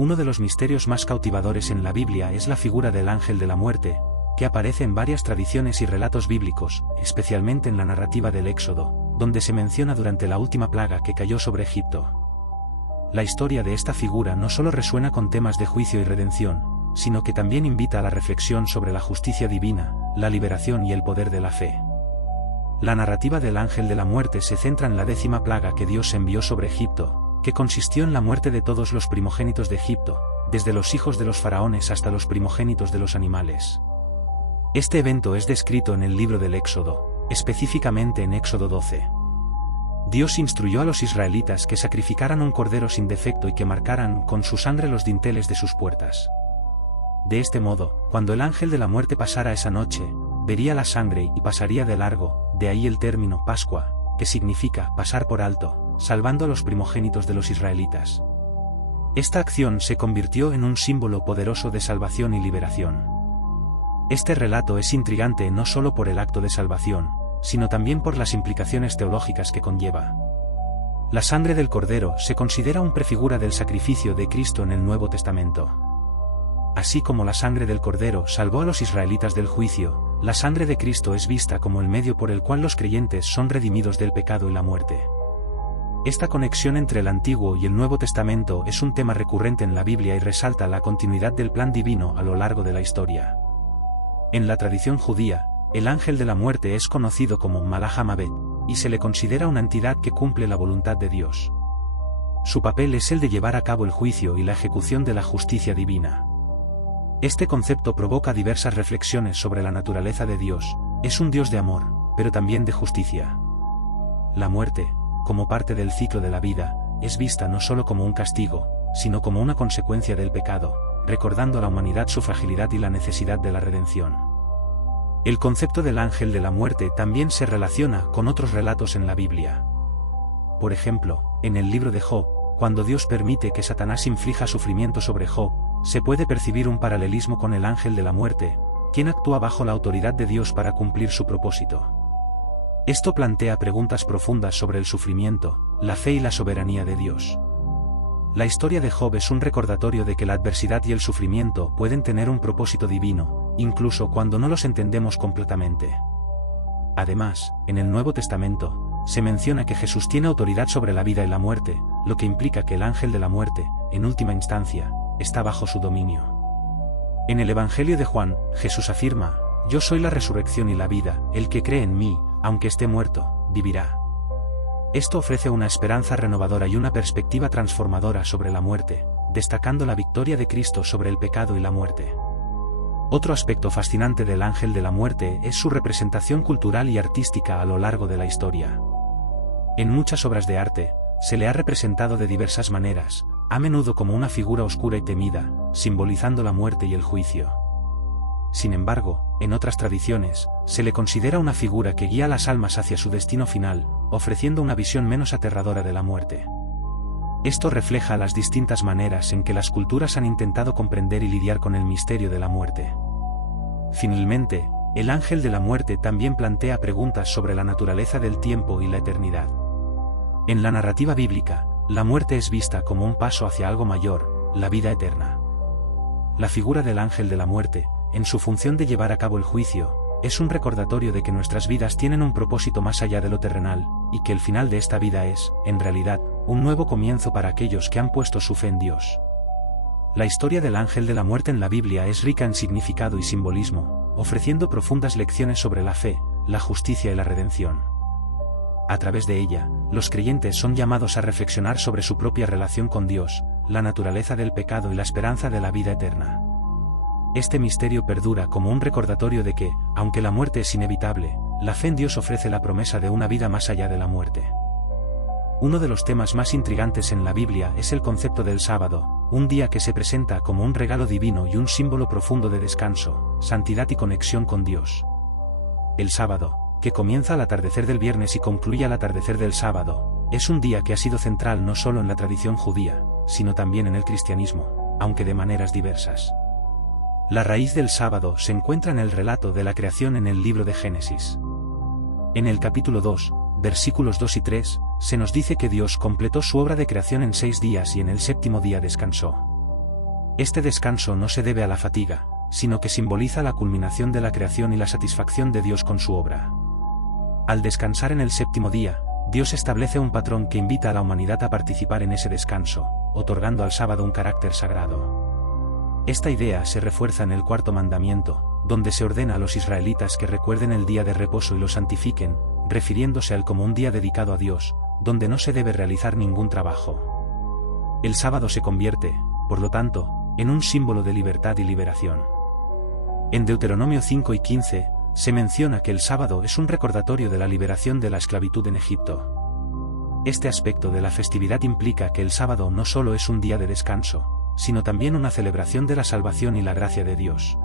Uno de los misterios más cautivadores en la Biblia es la figura del ángel de la muerte, que aparece en varias tradiciones y relatos bíblicos, especialmente en la narrativa del Éxodo, donde se menciona durante la última plaga que cayó sobre Egipto. La historia de esta figura no solo resuena con temas de juicio y redención, sino que también invita a la reflexión sobre la justicia divina, la liberación y el poder de la fe. La narrativa del ángel de la muerte se centra en la 10ª plaga que Dios envió sobre Egipto, que consistió en la muerte de todos los primogénitos de Egipto, desde los hijos de los faraones hasta los primogénitos de los animales. Este evento es descrito en el libro del Éxodo, específicamente en Éxodo 12. Dios instruyó a los israelitas que sacrificaran un cordero sin defecto y que marcaran con su sangre los dinteles de sus puertas. De este modo, cuando el ángel de la muerte pasara esa noche, vería la sangre y pasaría de largo, de ahí el término Pascua, que significa pasar por alto, salvando a los primogénitos de los israelitas. Esta acción se convirtió en un símbolo poderoso de salvación y liberación. Este relato es intrigante no solo por el acto de salvación, sino también por las implicaciones teológicas que conlleva. La sangre del cordero se considera un prefigura del sacrificio de Cristo en el Nuevo Testamento. Así como la sangre del cordero salvó a los israelitas del juicio, la sangre de Cristo es vista como el medio por el cual los creyentes son redimidos del pecado y la muerte. Esta conexión entre el Antiguo y el Nuevo Testamento es un tema recurrente en la Biblia y resalta la continuidad del plan divino a lo largo de la historia. En la tradición judía, el ángel de la muerte es conocido como Malach HaMavet, y se le considera una entidad que cumple la voluntad de Dios. Su papel es el de llevar a cabo el juicio y la ejecución de la justicia divina. Este concepto provoca diversas reflexiones sobre la naturaleza de Dios. Es un Dios de amor, pero también de justicia. La muerte, como parte del ciclo de la vida, es vista no solo como un castigo, sino como una consecuencia del pecado, recordando a la humanidad su fragilidad y la necesidad de la redención. El concepto del ángel de la muerte también se relaciona con otros relatos en la Biblia. Por ejemplo, en el libro de Job, cuando Dios permite que Satanás inflija sufrimiento sobre Job, se puede percibir un paralelismo con el ángel de la muerte, quien actúa bajo la autoridad de Dios para cumplir su propósito. Esto plantea preguntas profundas sobre el sufrimiento, la fe y la soberanía de Dios. La historia de Job es un recordatorio de que la adversidad y el sufrimiento pueden tener un propósito divino, incluso cuando no los entendemos completamente. Además, en el Nuevo Testamento, se menciona que Jesús tiene autoridad sobre la vida y la muerte, lo que implica que el ángel de la muerte, en última instancia, está bajo su dominio. En el Evangelio de Juan, Jesús afirma: «Yo soy la resurrección y la vida, el que cree en mí, aunque esté muerto, vivirá». Esto ofrece una esperanza renovadora y una perspectiva transformadora sobre la muerte, destacando la victoria de Cristo sobre el pecado y la muerte. Otro aspecto fascinante del ángel de la muerte es su representación cultural y artística a lo largo de la historia. En muchas obras de arte, se le ha representado de diversas maneras, a menudo como una figura oscura y temida, simbolizando la muerte y el juicio. Sin embargo, en otras tradiciones, se le considera una figura que guía a las almas hacia su destino final, ofreciendo una visión menos aterradora de la muerte. Esto refleja las distintas maneras en que las culturas han intentado comprender y lidiar con el misterio de la muerte. Finalmente, el ángel de la muerte también plantea preguntas sobre la naturaleza del tiempo y la eternidad. En la narrativa bíblica, la muerte es vista como un paso hacia algo mayor, la vida eterna. La figura del ángel de la muerte, en su función de llevar a cabo el juicio, es un recordatorio de que nuestras vidas tienen un propósito más allá de lo terrenal, y que el final de esta vida es, en realidad, un nuevo comienzo para aquellos que han puesto su fe en Dios. La historia del ángel de la muerte en la Biblia es rica en significado y simbolismo, ofreciendo profundas lecciones sobre la fe, la justicia y la redención. A través de ella, los creyentes son llamados a reflexionar sobre su propia relación con Dios, la naturaleza del pecado y la esperanza de la vida eterna. Este misterio perdura como un recordatorio de que, aunque la muerte es inevitable, la fe en Dios ofrece la promesa de una vida más allá de la muerte. Uno de los temas más intrigantes en la Biblia es el concepto del sábado, un día que se presenta como un regalo divino y un símbolo profundo de descanso, santidad y conexión con Dios. El sábado, que comienza al atardecer del viernes y concluye al atardecer del sábado, es un día que ha sido central no solo en la tradición judía, sino también en el cristianismo, aunque de maneras diversas. La raíz del sábado se encuentra en el relato de la creación en el libro de Génesis. En el capítulo 2, versículos 2 y 3, se nos dice que Dios completó su obra de creación en 6 días y en el séptimo día descansó. Este descanso no se debe a la fatiga, sino que simboliza la culminación de la creación y la satisfacción de Dios con su obra. Al descansar en el séptimo día, Dios establece un patrón que invita a la humanidad a participar en ese descanso, otorgando al sábado un carácter sagrado. Esta idea se refuerza en el cuarto mandamiento, donde se ordena a los israelitas que recuerden el día de reposo y lo santifiquen, refiriéndose al como un día dedicado a Dios, donde no se debe realizar ningún trabajo. El sábado se convierte, por lo tanto, en un símbolo de libertad y liberación. En Deuteronomio 5 y 15, se menciona que el sábado es un recordatorio de la liberación de la esclavitud en Egipto. Este aspecto de la festividad implica que el sábado no solo es un día de descanso, sino también una celebración de la salvación y la gracia de Dios.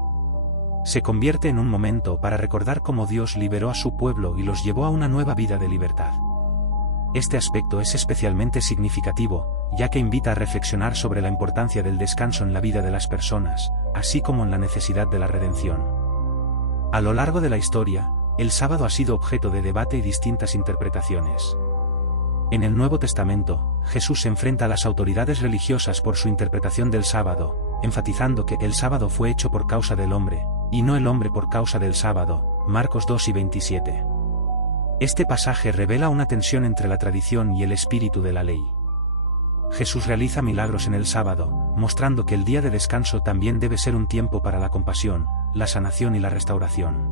Se convierte en un momento para recordar cómo Dios liberó a su pueblo y los llevó a una nueva vida de libertad. Este aspecto es especialmente significativo, ya que invita a reflexionar sobre la importancia del descanso en la vida de las personas, así como en la necesidad de la redención. A lo largo de la historia, el sábado ha sido objeto de debate y distintas interpretaciones. En el Nuevo Testamento, Jesús se enfrenta a las autoridades religiosas por su interpretación del sábado, enfatizando que el sábado fue hecho por causa del hombre, y no el hombre por causa del sábado, Marcos 2 y 27. Este pasaje revela una tensión entre la tradición y el espíritu de la ley. Jesús realiza milagros en el sábado, mostrando que el día de descanso también debe ser un tiempo para la compasión, la sanación y la restauración.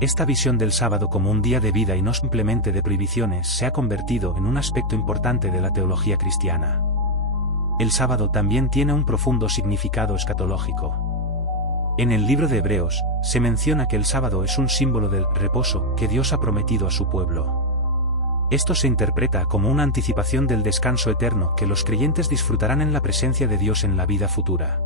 Esta visión del sábado como un día de vida y no simplemente de prohibiciones se ha convertido en un aspecto importante de la teología cristiana. El sábado también tiene un profundo significado escatológico. En el libro de Hebreos, se menciona que el sábado es un símbolo del reposo que Dios ha prometido a su pueblo. Esto se interpreta como una anticipación del descanso eterno que los creyentes disfrutarán en la presencia de Dios en la vida futura.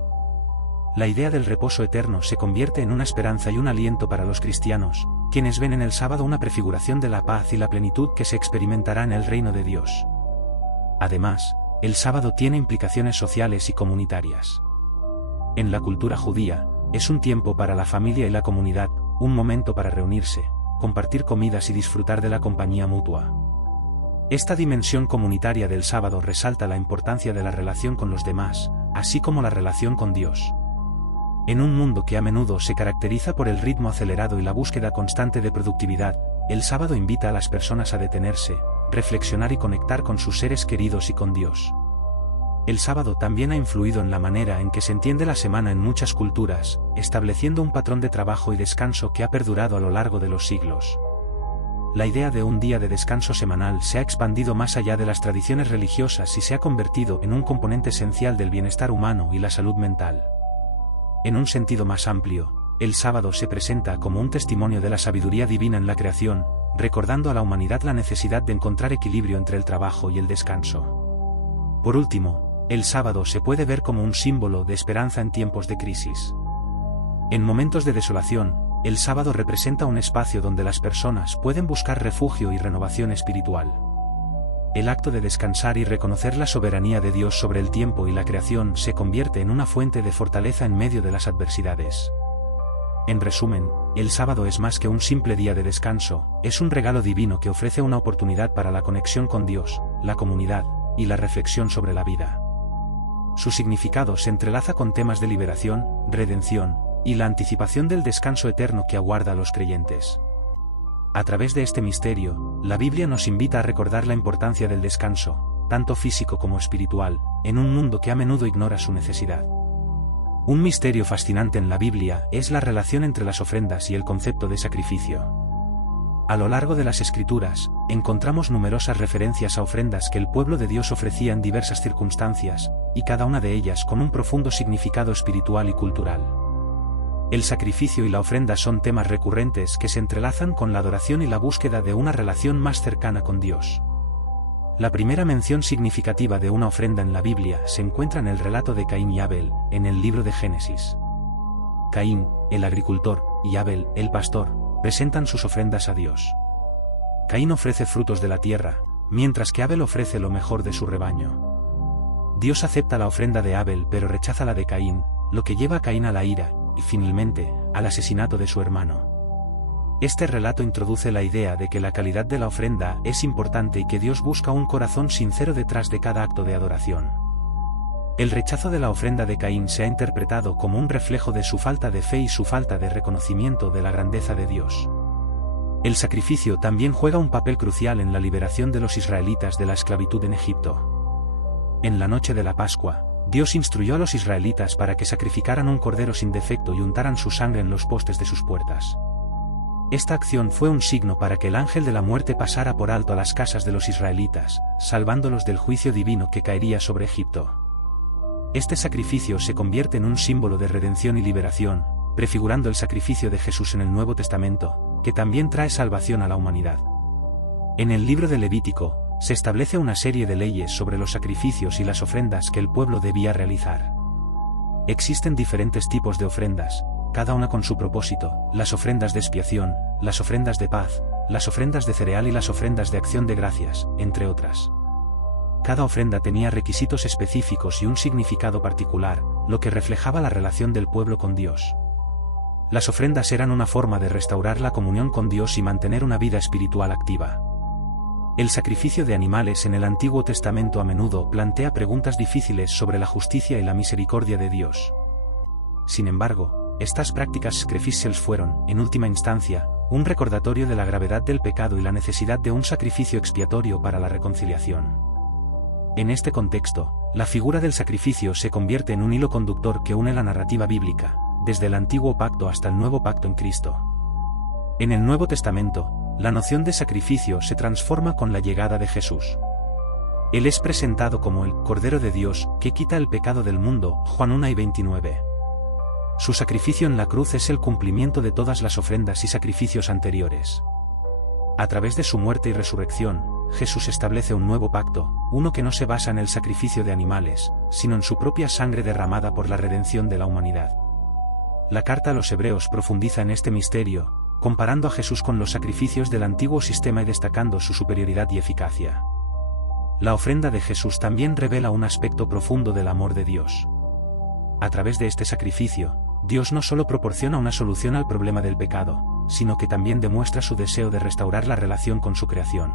La idea del reposo eterno se convierte en una esperanza y un aliento para los cristianos, quienes ven en el sábado una prefiguración de la paz y la plenitud que se experimentará en el reino de Dios. Además, el sábado tiene implicaciones sociales y comunitarias. En la cultura judía, es un tiempo para la familia y la comunidad, un momento para reunirse, compartir comidas y disfrutar de la compañía mutua. Esta dimensión comunitaria del sábado resalta la importancia de la relación con los demás, así como la relación con Dios. En un mundo que a menudo se caracteriza por el ritmo acelerado y la búsqueda constante de productividad, el sábado invita a las personas a detenerse, reflexionar y conectar con sus seres queridos y con Dios. El sábado también ha influido en la manera en que se entiende la semana en muchas culturas, estableciendo un patrón de trabajo y descanso que ha perdurado a lo largo de los siglos. La idea de un día de descanso semanal se ha expandido más allá de las tradiciones religiosas y se ha convertido en un componente esencial del bienestar humano y la salud mental. En un sentido más amplio, el sábado se presenta como un testimonio de la sabiduría divina en la creación, recordando a la humanidad la necesidad de encontrar equilibrio entre el trabajo y el descanso. Por último, el sábado se puede ver como un símbolo de esperanza en tiempos de crisis. En momentos de desolación, el sábado representa un espacio donde las personas pueden buscar refugio y renovación espiritual. El acto de descansar y reconocer la soberanía de Dios sobre el tiempo y la creación se convierte en una fuente de fortaleza en medio de las adversidades. En resumen, el sábado es más que un simple día de descanso, es un regalo divino que ofrece una oportunidad para la conexión con Dios, la comunidad, y la reflexión sobre la vida. Su significado se entrelaza con temas de liberación, redención, y la anticipación del descanso eterno que aguarda a los creyentes. A través de este misterio, la Biblia nos invita a recordar la importancia del descanso, tanto físico como espiritual, en un mundo que a menudo ignora su necesidad. Un misterio fascinante en la Biblia es la relación entre las ofrendas y el concepto de sacrificio. A lo largo de las Escrituras, encontramos numerosas referencias a ofrendas que el pueblo de Dios ofrecía en diversas circunstancias, y cada una de ellas con un profundo significado espiritual y cultural. El sacrificio y la ofrenda son temas recurrentes que se entrelazan con la adoración y la búsqueda de una relación más cercana con Dios. La primera mención significativa de una ofrenda en la Biblia se encuentra en el relato de Caín y Abel, en el libro de Génesis. Caín, el agricultor, y Abel, el pastor, presentan sus ofrendas a Dios. Caín ofrece frutos de la tierra, mientras que Abel ofrece lo mejor de su rebaño. Dios acepta la ofrenda de Abel pero rechaza la de Caín, lo que lleva a Caín a la ira, y finalmente, al asesinato de su hermano. Este relato introduce la idea de que la calidad de la ofrenda es importante y que Dios busca un corazón sincero detrás de cada acto de adoración. El rechazo de la ofrenda de Caín se ha interpretado como un reflejo de su falta de fe y su falta de reconocimiento de la grandeza de Dios. El sacrificio también juega un papel crucial en la liberación de los israelitas de la esclavitud en Egipto. En la noche de la Pascua, Dios instruyó a los israelitas para que sacrificaran un cordero sin defecto y untaran su sangre en los postes de sus puertas. Esta acción fue un signo para que el ángel de la muerte pasara por alto a las casas de los israelitas, salvándolos del juicio divino que caería sobre Egipto. Este sacrificio se convierte en un símbolo de redención y liberación, prefigurando el sacrificio de Jesús en el Nuevo Testamento, que también trae salvación a la humanidad. En el libro de Levítico, se establece una serie de leyes sobre los sacrificios y las ofrendas que el pueblo debía realizar. Existen diferentes tipos de ofrendas, cada una con su propósito: las ofrendas de expiación, las ofrendas de paz, las ofrendas de cereal y las ofrendas de acción de gracias, entre otras. Cada ofrenda tenía requisitos específicos y un significado particular, lo que reflejaba la relación del pueblo con Dios. Las ofrendas eran una forma de restaurar la comunión con Dios y mantener una vida espiritual activa. El sacrificio de animales en el Antiguo Testamento a menudo plantea preguntas difíciles sobre la justicia y la misericordia de Dios. Sin embargo, estas prácticas sacrificiales fueron, en última instancia, un recordatorio de la gravedad del pecado y la necesidad de un sacrificio expiatorio para la reconciliación. En este contexto, la figura del sacrificio se convierte en un hilo conductor que une la narrativa bíblica, desde el Antiguo Pacto hasta el Nuevo Pacto en Cristo. En el Nuevo Testamento, la noción de sacrificio se transforma con la llegada de Jesús. Él es presentado como el Cordero de Dios, que quita el pecado del mundo, Juan 1:29. Su sacrificio en la cruz es el cumplimiento de todas las ofrendas y sacrificios anteriores. A través de su muerte y resurrección, Jesús establece un nuevo pacto, uno que no se basa en el sacrificio de animales, sino en su propia sangre derramada por la redención de la humanidad. La carta a los Hebreos profundiza en este misterio, comparando a Jesús con los sacrificios del antiguo sistema y destacando su superioridad y eficacia. La ofrenda de Jesús también revela un aspecto profundo del amor de Dios. A través de este sacrificio, Dios no solo proporciona una solución al problema del pecado, sino que también demuestra su deseo de restaurar la relación con su creación.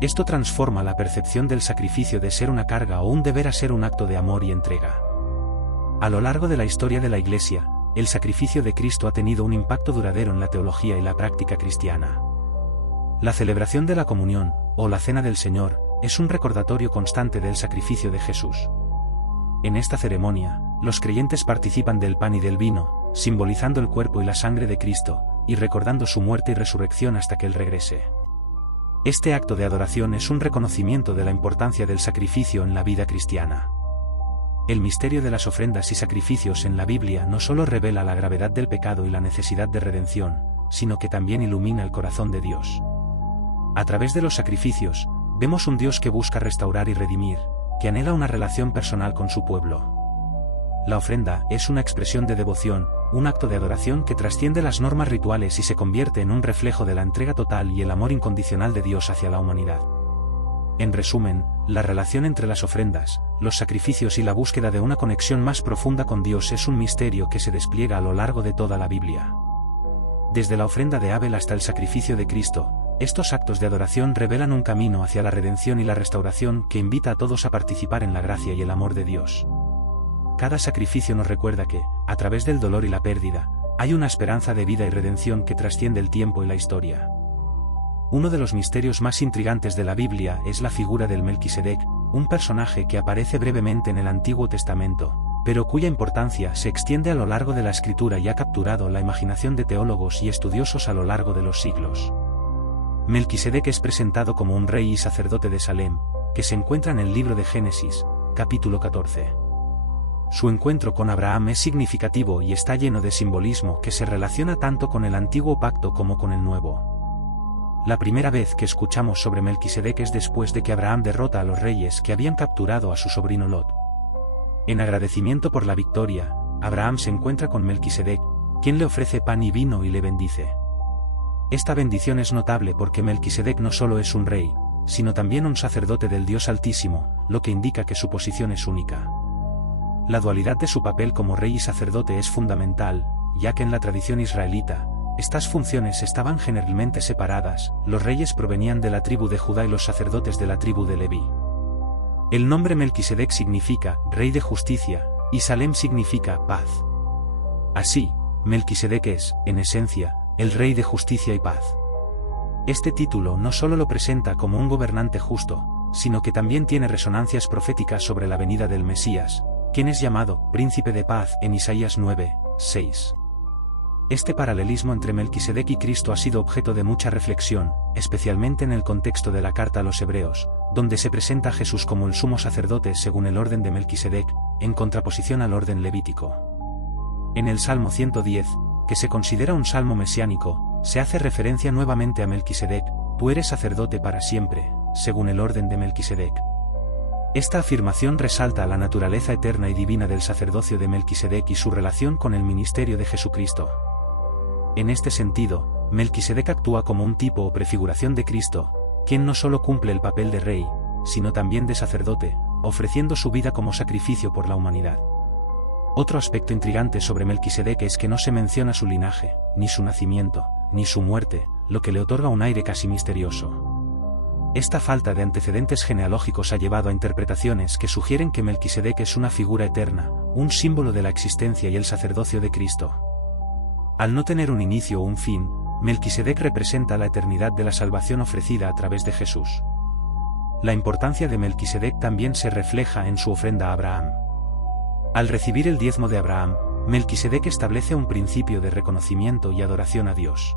Esto transforma la percepción del sacrificio de ser una carga o un deber a ser un acto de amor y entrega. A lo largo de la historia de la Iglesia, el sacrificio de Cristo ha tenido un impacto duradero en la teología y la práctica cristiana. La celebración de la comunión, o la Cena del Señor, es un recordatorio constante del sacrificio de Jesús. En esta ceremonia, los creyentes participan del pan y del vino, simbolizando el cuerpo y la sangre de Cristo, y recordando su muerte y resurrección hasta que Él regrese. Este acto de adoración es un reconocimiento de la importancia del sacrificio en la vida cristiana. El misterio de las ofrendas y sacrificios en la Biblia no solo revela la gravedad del pecado y la necesidad de redención, sino que también ilumina el corazón de Dios. A través de los sacrificios, vemos un Dios que busca restaurar y redimir, que anhela una relación personal con su pueblo. La ofrenda es una expresión de devoción, un acto de adoración que trasciende las normas rituales y se convierte en un reflejo de la entrega total y el amor incondicional de Dios hacia la humanidad. En resumen, la relación entre las ofrendas, los sacrificios y la búsqueda de una conexión más profunda con Dios es un misterio que se despliega a lo largo de toda la Biblia. Desde la ofrenda de Abel hasta el sacrificio de Cristo, estos actos de adoración revelan un camino hacia la redención y la restauración que invita a todos a participar en la gracia y el amor de Dios. Cada sacrificio nos recuerda que, a través del dolor y la pérdida, hay una esperanza de vida y redención que trasciende el tiempo y la historia. Uno de los misterios más intrigantes de la Biblia es la figura del Melquisedec, un personaje que aparece brevemente en el Antiguo Testamento, pero cuya importancia se extiende a lo largo de la Escritura y ha capturado la imaginación de teólogos y estudiosos a lo largo de los siglos. Melquisedec es presentado como un rey y sacerdote de Salem, que se encuentra en el libro de Génesis, capítulo 14. Su encuentro con Abraham es significativo y está lleno de simbolismo que se relaciona tanto con el Antiguo Pacto como con el Nuevo. La primera vez que escuchamos sobre Melquisedec es después de que Abraham derrota a los reyes que habían capturado a su sobrino Lot. En agradecimiento por la victoria, Abraham se encuentra con Melquisedec, quien le ofrece pan y vino y le bendice. Esta bendición es notable porque Melquisedec no solo es un rey, sino también un sacerdote del Dios Altísimo, lo que indica que su posición es única. La dualidad de su papel como rey y sacerdote es fundamental, ya que en la tradición israelita, estas funciones estaban generalmente separadas, los reyes provenían de la tribu de Judá y los sacerdotes de la tribu de Leví. El nombre Melquisedec significa Rey de Justicia, y Salem significa paz. Así, Melquisedec es, en esencia, el Rey de Justicia y Paz. Este título no solo lo presenta como un gobernante justo, sino que también tiene resonancias proféticas sobre la venida del Mesías, quien es llamado Príncipe de Paz en Isaías 9:6. Este paralelismo entre Melquisedec y Cristo ha sido objeto de mucha reflexión, especialmente en el contexto de la carta a los Hebreos, donde se presenta a Jesús como el sumo sacerdote según el orden de Melquisedec, en contraposición al orden levítico. En el Salmo 110, que se considera un salmo mesiánico, se hace referencia nuevamente a Melquisedec: tú eres sacerdote para siempre, según el orden de Melquisedec. Esta afirmación resalta la naturaleza eterna y divina del sacerdocio de Melquisedec y su relación con el ministerio de Jesucristo. En este sentido, Melquisedec actúa como un tipo o prefiguración de Cristo, quien no solo cumple el papel de rey, sino también de sacerdote, ofreciendo su vida como sacrificio por la humanidad. Otro aspecto intrigante sobre Melquisedec es que no se menciona su linaje, ni su nacimiento, ni su muerte, lo que le otorga un aire casi misterioso. Esta falta de antecedentes genealógicos ha llevado a interpretaciones que sugieren que Melquisedec es una figura eterna, un símbolo de la existencia y el sacerdocio de Cristo. Al no tener un inicio o un fin, Melquisedec representa la eternidad de la salvación ofrecida a través de Jesús. La importancia de Melquisedec también se refleja en su ofrenda a Abraham. Al recibir el diezmo de Abraham, Melquisedec establece un principio de reconocimiento y adoración a Dios.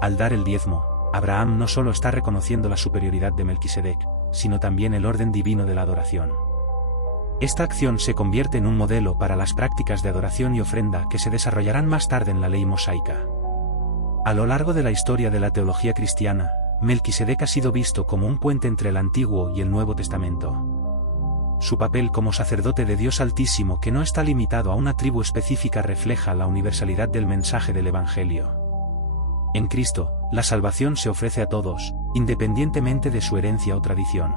Al dar el diezmo, Abraham no solo está reconociendo la superioridad de Melquisedec, sino también el orden divino de la adoración. Esta acción se convierte en un modelo para las prácticas de adoración y ofrenda que se desarrollarán más tarde en la ley mosaica. A lo largo de la historia de la teología cristiana, Melquisedec ha sido visto como un puente entre el Antiguo y el Nuevo Testamento. Su papel como sacerdote de Dios Altísimo, que no está limitado a una tribu específica, refleja la universalidad del mensaje del Evangelio. En Cristo, la salvación se ofrece a todos, independientemente de su herencia o tradición.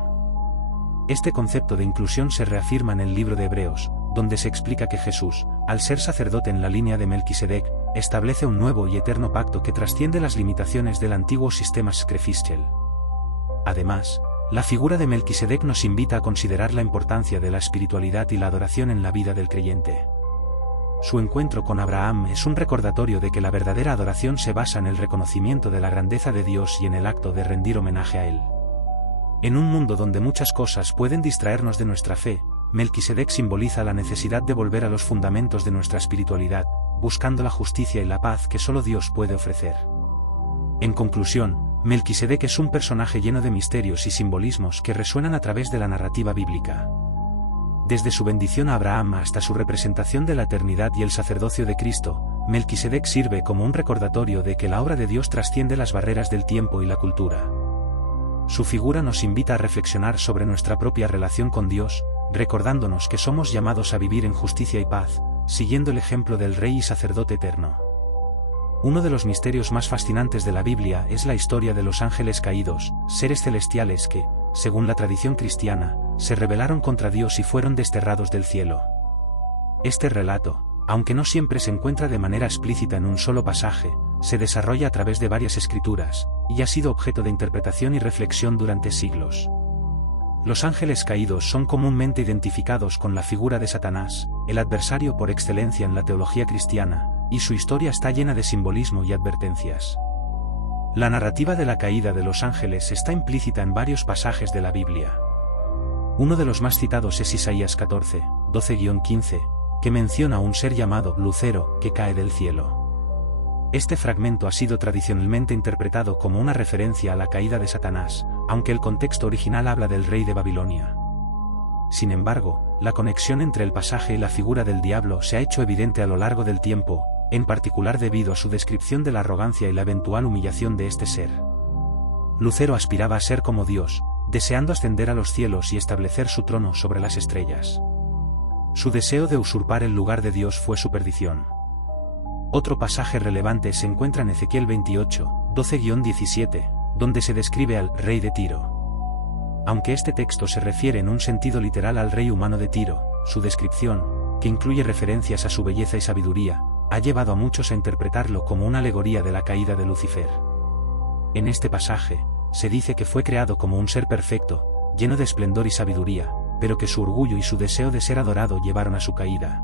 Este concepto de inclusión se reafirma en el libro de Hebreos, donde se explica que Jesús, al ser sacerdote en la línea de Melquisedec, establece un nuevo y eterno pacto que trasciende las limitaciones del antiguo sistema sacrificial. Además, la figura de Melquisedec nos invita a considerar la importancia de la espiritualidad y la adoración en la vida del creyente. Su encuentro con Abraham es un recordatorio de que la verdadera adoración se basa en el reconocimiento de la grandeza de Dios y en el acto de rendir homenaje a Él. En un mundo donde muchas cosas pueden distraernos de nuestra fe, Melquisedec simboliza la necesidad de volver a los fundamentos de nuestra espiritualidad, buscando la justicia y la paz que solo Dios puede ofrecer. En conclusión, Melquisedec es un personaje lleno de misterios y simbolismos que resuenan a través de la narrativa bíblica. Desde su bendición a Abraham hasta su representación de la eternidad y el sacerdocio de Cristo, Melquisedec sirve como un recordatorio de que la obra de Dios trasciende las barreras del tiempo y la cultura. Su figura nos invita a reflexionar sobre nuestra propia relación con Dios, recordándonos que somos llamados a vivir en justicia y paz, siguiendo el ejemplo del Rey y Sacerdote eterno. Uno de los misterios más fascinantes de la Biblia es la historia de los ángeles caídos, seres celestiales que, según la tradición cristiana, se rebelaron contra Dios y fueron desterrados del cielo. Este relato, aunque no siempre se encuentra de manera explícita en un solo pasaje, se desarrolla a través de varias escrituras, y ha sido objeto de interpretación y reflexión durante siglos. Los ángeles caídos son comúnmente identificados con la figura de Satanás, el adversario por excelencia en la teología cristiana, y su historia está llena de simbolismo y advertencias. La narrativa de la caída de los ángeles está implícita en varios pasajes de la Biblia. Uno de los más citados es Isaías 14, 12-15, que menciona a un ser llamado Lucero, que cae del cielo. Este fragmento ha sido tradicionalmente interpretado como una referencia a la caída de Satanás, aunque el contexto original habla del rey de Babilonia. Sin embargo, la conexión entre el pasaje y la figura del diablo se ha hecho evidente a lo largo del tiempo, en particular debido a su descripción de la arrogancia y la eventual humillación de este ser. Lucero aspiraba a ser como Dios, deseando ascender a los cielos y establecer su trono sobre las estrellas. Su deseo de usurpar el lugar de Dios fue su perdición. Otro pasaje relevante se encuentra en Ezequiel 28, 12-17, donde se describe al rey de Tiro. Aunque este texto se refiere en un sentido literal al rey humano de Tiro, su descripción, que incluye referencias a su belleza y sabiduría, ha llevado a muchos a interpretarlo como una alegoría de la caída de Lucifer. En este pasaje, se dice que fue creado como un ser perfecto, lleno de esplendor y sabiduría, pero que su orgullo y su deseo de ser adorado llevaron a su caída.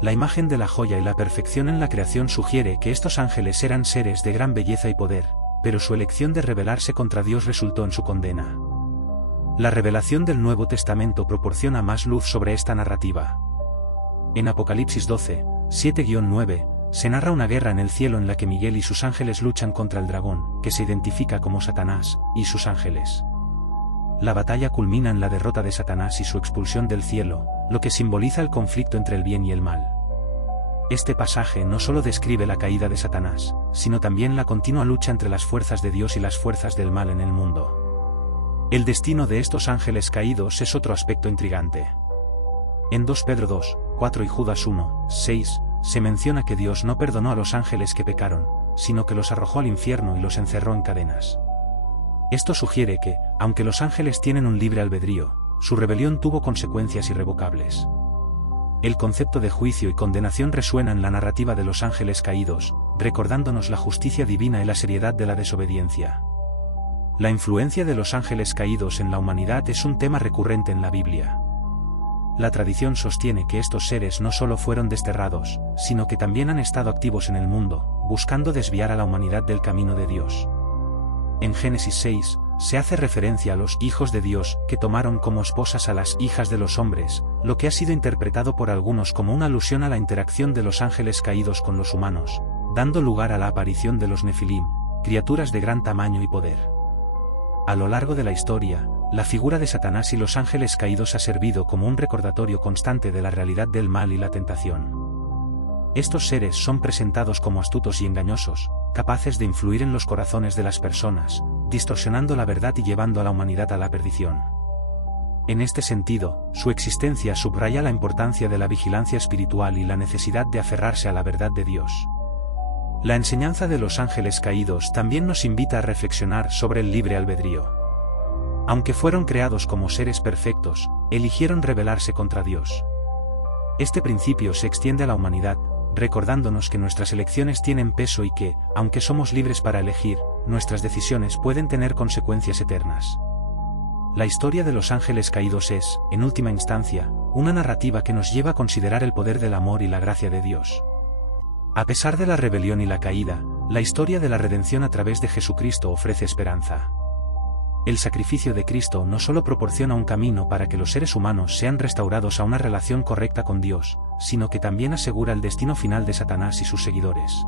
La imagen de la joya y la perfección en la creación sugiere que estos ángeles eran seres de gran belleza y poder, pero su elección de rebelarse contra Dios resultó en su condena. La revelación del Nuevo Testamento proporciona más luz sobre esta narrativa. En Apocalipsis 12, 7-9, se narra una guerra en el cielo en la que Miguel y sus ángeles luchan contra el dragón, que se identifica como Satanás, y sus ángeles. La batalla culmina en la derrota de Satanás y su expulsión del cielo, lo que simboliza el conflicto entre el bien y el mal. Este pasaje no solo describe la caída de Satanás, sino también la continua lucha entre las fuerzas de Dios y las fuerzas del mal en el mundo. El destino de estos ángeles caídos es otro aspecto intrigante. En 2 Pedro 2, 4 y Judas 1, 6, se menciona que Dios no perdonó a los ángeles que pecaron, sino que los arrojó al infierno y los encerró en cadenas. Esto sugiere que, aunque los ángeles tienen un libre albedrío, su rebelión tuvo consecuencias irrevocables. El concepto de juicio y condenación resuena en la narrativa de los ángeles caídos, recordándonos la justicia divina y la seriedad de la desobediencia. La influencia de los ángeles caídos en la humanidad es un tema recurrente en la Biblia. La tradición sostiene que estos seres no solo fueron desterrados, sino que también han estado activos en el mundo, buscando desviar a la humanidad del camino de Dios. En Génesis 6, se hace referencia a los hijos de Dios que tomaron como esposas a las hijas de los hombres, lo que ha sido interpretado por algunos como una alusión a la interacción de los ángeles caídos con los humanos, dando lugar a la aparición de los Nefilim, criaturas de gran tamaño y poder. A lo largo de la historia, la figura de Satanás y los ángeles caídos ha servido como un recordatorio constante de la realidad del mal y la tentación. Estos seres son presentados como astutos y engañosos, capaces de influir en los corazones de las personas, distorsionando la verdad y llevando a la humanidad a la perdición. En este sentido, su existencia subraya la importancia de la vigilancia espiritual y la necesidad de aferrarse a la verdad de Dios. La enseñanza de los ángeles caídos también nos invita a reflexionar sobre el libre albedrío. Aunque fueron creados como seres perfectos, eligieron rebelarse contra Dios. Este principio se extiende a la humanidad, recordándonos que nuestras elecciones tienen peso y que, aunque somos libres para elegir, nuestras decisiones pueden tener consecuencias eternas. La historia de los ángeles caídos es, en última instancia, una narrativa que nos lleva a considerar el poder del amor y la gracia de Dios. A pesar de la rebelión y la caída, la historia de la redención a través de Jesucristo ofrece esperanza. El sacrificio de Cristo no solo proporciona un camino para que los seres humanos sean restaurados a una relación correcta con Dios, sino que también asegura el destino final de Satanás y sus seguidores.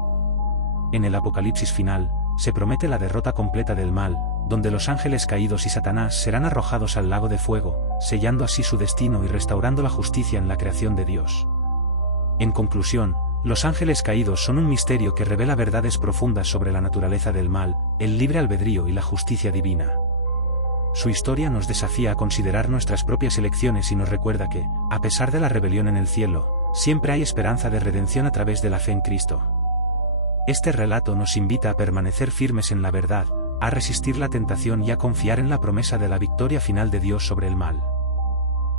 En el Apocalipsis final, se promete la derrota completa del mal, donde los ángeles caídos y Satanás serán arrojados al lago de fuego, sellando así su destino y restaurando la justicia en la creación de Dios. En conclusión, los ángeles caídos son un misterio que revela verdades profundas sobre la naturaleza del mal, el libre albedrío y la justicia divina. Su historia nos desafía a considerar nuestras propias elecciones y nos recuerda que, a pesar de la rebelión en el cielo, siempre hay esperanza de redención a través de la fe en Cristo. Este relato nos invita a permanecer firmes en la verdad, a resistir la tentación y a confiar en la promesa de la victoria final de Dios sobre el mal.